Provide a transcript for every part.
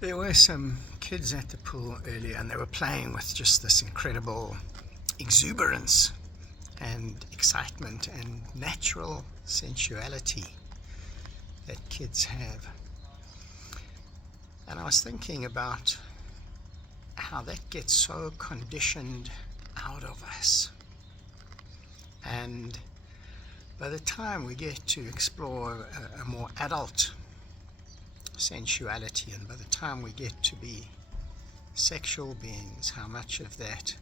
There were some kids at the pool earlier and they were playing with just this incredible exuberance and excitement and natural sensuality that kids have. And I was thinking about how that gets so conditioned out of us. And by the time we get to explore a more adult sensuality, and by the time we get to be sexual beings, how much of that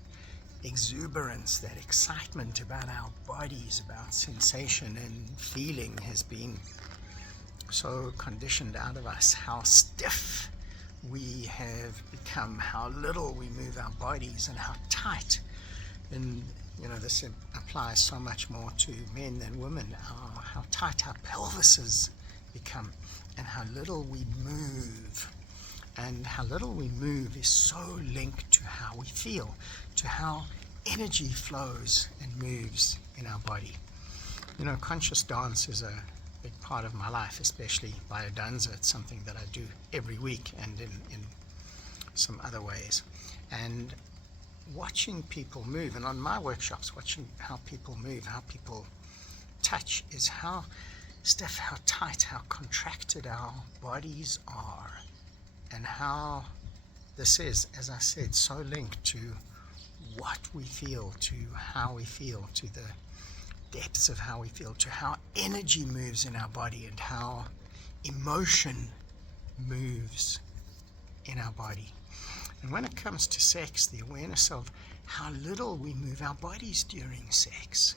exuberance, that excitement about our bodies, about sensation and feeling has been so conditioned out of us, how stiff we have become, how little we move our bodies, and how tight. And this applies so much more to men than women, how tight our pelvises become, and how little we move. And how little we move is so linked to how we feel, to how energy flows and moves in our body. Conscious dance is a big part of my life, especially biodanza. It's something that I do every week and in some other ways. And watching people move, and on my workshops, watching how people move, how people touch, is how stiff, how tight, how contracted our bodies are, and how this is, as I said, so linked to what we feel, to how we feel, to the depths of how we feel, to how energy moves in our body and how emotion moves in our body. And when it comes to sex, the awareness of how little we move our bodies during sex.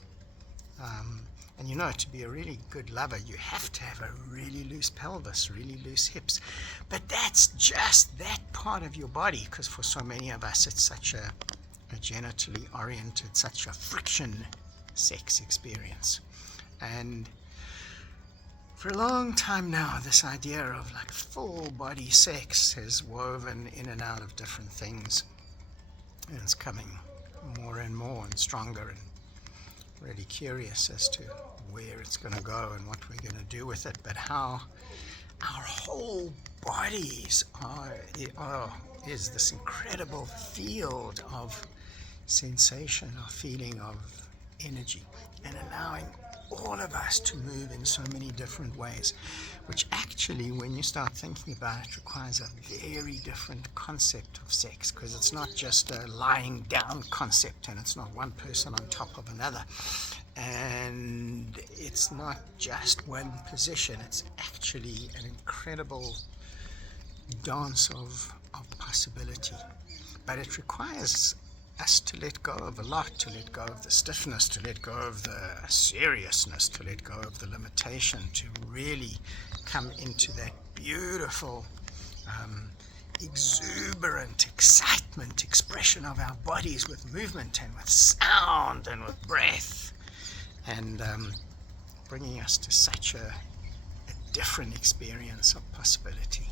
And to be a really good lover, you have to have a really loose pelvis, really loose hips. But that's just that part of your body, because for so many of us, it's such a genitally oriented, such a friction sex experience. And for a long time now, this idea of like full body sex has woven in and out of different things. And it's coming more and more and stronger, and really curious as to where it's going to go and what we're going to do with it, but how our whole bodies is this incredible field of sensation, of feeling, of energy, and allowing all of us to move in so many different ways, which actually, when you start thinking about it, requires a very different concept of sex, because it's not just a lying down concept, and it's not one person on top of another, and it's not just one position. It's actually an incredible dance of possibility, but it requires us to let go of a lot, to let go of the stiffness, to let go of the seriousness, to let go of the limitation, to really come into that beautiful, exuberant excitement expression of our bodies with movement and with sound and with breath, and bringing us to such a different experience of possibility.